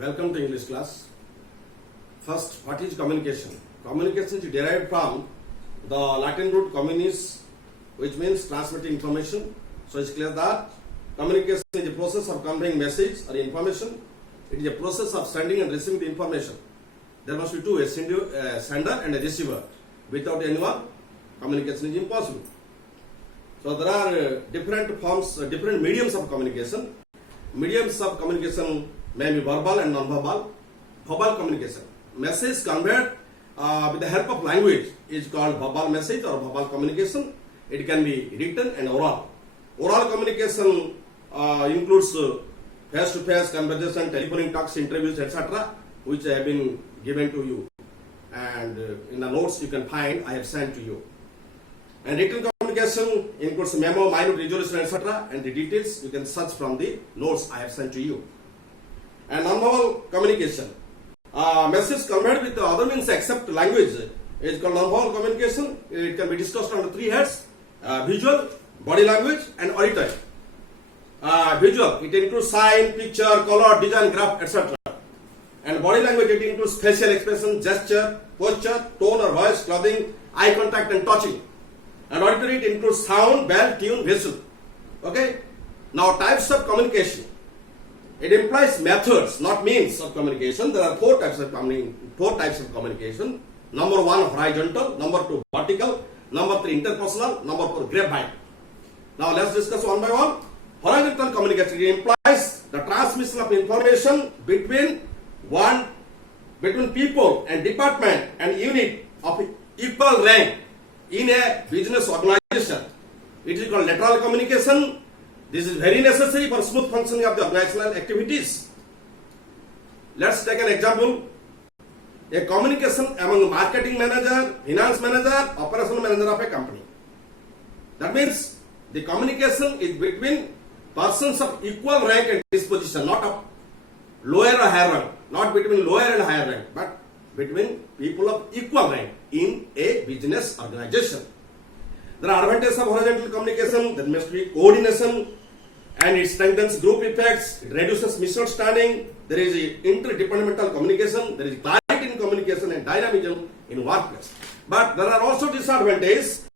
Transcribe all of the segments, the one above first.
Welcome to English class. First, what is communication? Communication is derived from the Latin root communis, which means transmitting information. So it's clear that communication is the process of conveying message or information. It is a process of sending and receiving the information. There must be two, a sender and a receiver. Without anyone, communication is impossible. So there are different forms, different mediums of communication. Mediums of communication may be verbal and non-verbal. Verbal communication. Message conveyed with the help of language is called verbal message or verbal communication. It can be written and oral. Oral communication includes face-to-face conversation, telephonic talks, interviews, etc., which have been given to you. And in the notes you can find, I have sent to you. And written communication includes memo, minute resolution, etc., and the details you can search from the notes I have sent to you. And non-verbal communication, message conveyed with other means except language is called non-verbal communication. It can be discussed under three heads: visual, body language, and auditory. Visual, it includes sign, picture, color, design, graph, etc. And body language, it includes facial expression, gesture, posture, tone or voice, clothing, eye contact, and touching. And auditory, it includes sound, bell, tune, whistle. Okay. Now, types of communication. It implies methods, not means of communication. There are four types of communication. Number one, horizontal. Number two, vertical. Number three, interpersonal. Number four, grapevine. Now, let's discuss one by one. Horizontal communication, it implies the transmission of information between people and department and unit of equal rank in a business organization. It is called lateral communication. This is very necessary for smooth functioning of the organizational activities. Let's take an example. A communication among marketing manager, finance manager, operational manager of a company. That means the communication is between persons of equal rank and disposition, not of lower or higher rank, not between lower and higher rank, but between people of equal rank in a business organization. There are advantages of horizontal communication. There must be coordination, and it strengthens group effects, it reduces misunderstanding, there is interdepartmental communication, there is clarity in communication and dynamism in workplace. But there are also disadvantages.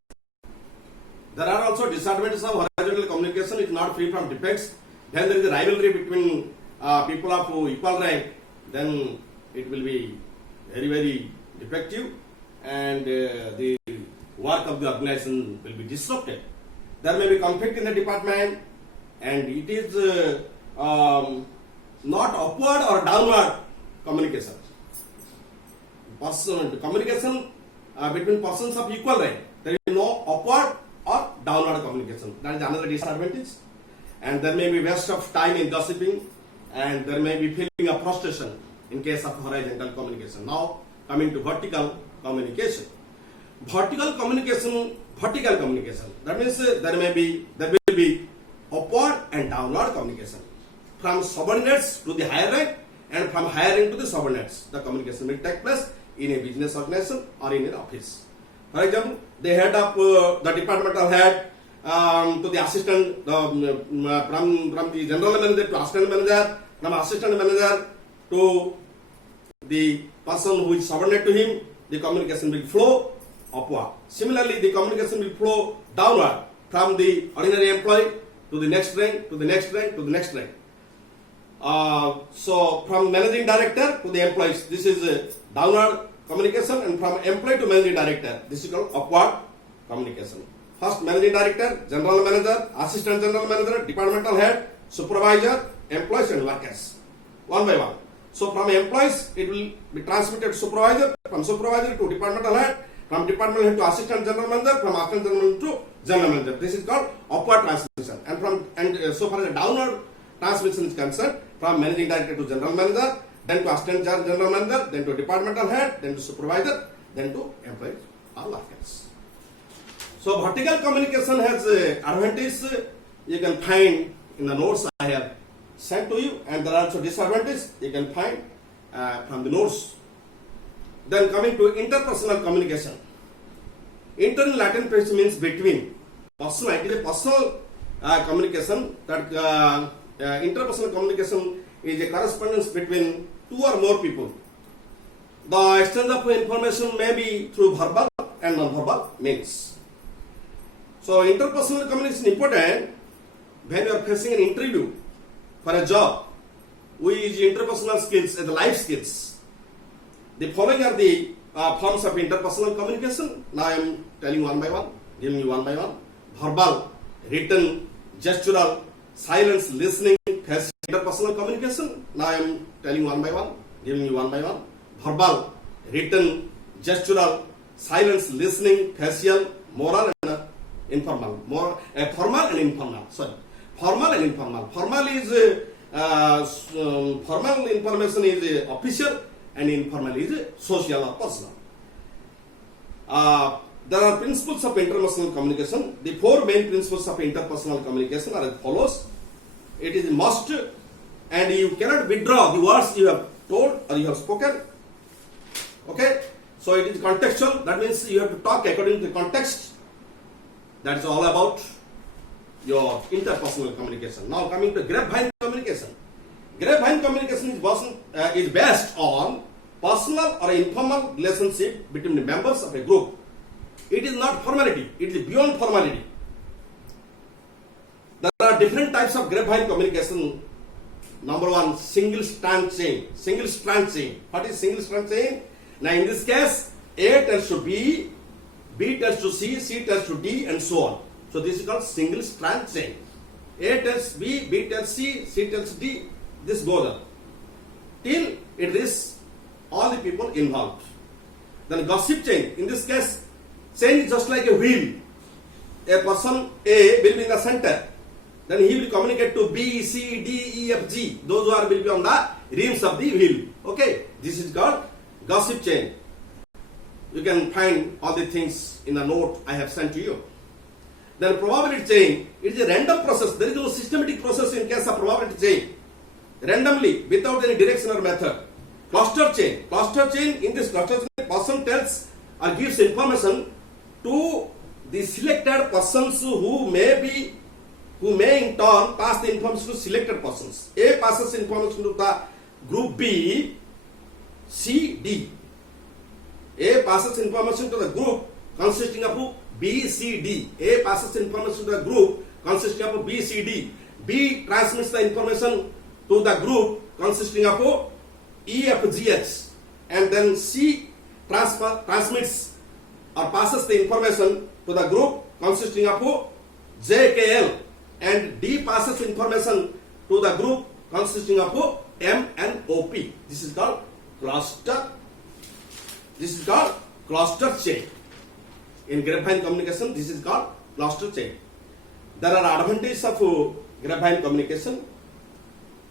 There are also disadvantages of horizontal communication. It is not free from defects. Then there is a rivalry between people of equal rank. Then it will be very, very defective, and the work of the organization will be disrupted. There may be conflict in the department, and it is not upward or downward communication. Communication between persons of equal rank. There is no upward or downward communication. That is another disadvantage. And there may be waste of time in gossiping, and there may be feeling of frustration in case of horizontal communication. Now, coming to vertical communication. Vertical communication. That means there will be upward and downward communication. From subordinates to the higher rank and from higher rank to the subordinates. The communication will take place in a business organization or in an office. For example, the head of the departmental head to the assistant, from the general manager to assistant manager, from assistant manager to the person who is subordinate to him, the communication will flow upward. Similarly, the communication will flow downward from the ordinary employee to the next rank, to the next rank, to the next rank. So from managing director to the employees, this is downward communication, and from employee to managing director, this is called upward communication. First, managing director, general manager, assistant general manager, departmental head, supervisor, employees and workers. One by one. So from employees, it will be transmitted to supervisor, from supervisor to departmental head, from departmental head to assistant general manager, from assistant general manager to general manager. This is called upward transmission. And so far as the downward transmission is concerned, from managing director to general manager, then to assistant general manager, then to departmental head, then to supervisor, then to employees or workers. So vertical communication has advantages you can find in the notes I have sent to you, and there are also disadvantages you can find from the notes. Then coming to interpersonal communication. Inter in Latin phrase means between. Personal, it is a personal communication. That interpersonal communication is a correspondence between two or more people. The exchange of information may be through verbal and non-verbal means. So interpersonal communication is important when you are facing an interview for a job. We use interpersonal skills as the life skills. The following are the forms of interpersonal communication. Now I am telling one by one, giving you one by one. Verbal, written, gestural, silence, listening, facial. Interpersonal communication. Now I am telling one by one, giving you one by one. Verbal, written, gestural, silence, listening, facial, moral and informal. Formal and informal. Sorry, formal and informal. Formal is formal information is official and informal is social or personal. There are principles of interpersonal communication. The four main principles of interpersonal communication are as follows. It is must, and you cannot withdraw the words you have told or you have spoken. Okay, so it is contextual. That means you have to talk according to the context. That is all about your interpersonal communication. Now coming to grapevine communication. Grapevine communication is based on personal or informal relationship between the members of a group. It is not formality. It is beyond formality. There are different types of grapevine communication. Number one, single strand chain. Single strand chain. What is single strand chain? Now in this case, A tells to B, B tells to C, C tells to D, and so on. So this is called single strand chain. A tells B, B tells C, C tells D. This goes on till it reaches all the people involved. Then gossip chain. In this case, chain is just like a wheel. A person A will be in the center. Then he will communicate to B, C, D, E, F, G. Those who will be on the rims of the wheel. Okay, this is called gossip chain. You can find all the things in a note I have sent to you. Then probability chain, it is a random process. There is no systematic process in case of probability chain. Randomly, without any direction or method. Cluster chain. Cluster chain, in this cluster chain, person tells or gives information to the selected persons who may in turn pass the information to selected persons. A passes information to the group B, C, D. A passes information to the group consisting of B, C, D. A passes information to the group consisting of B, C, D. B transmits the information to the group consisting of E, F, G, H. And then C transmits or passes the information to the group consisting of J, K, L. And D passes information to the group consisting of M and O, P. This is called cluster. This is called cluster chain. In grapevine communication, this is called cluster chain. There are advantages of grapevine communication.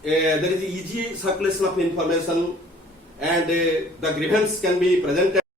There is easy circulation of information, and the grievance can be presented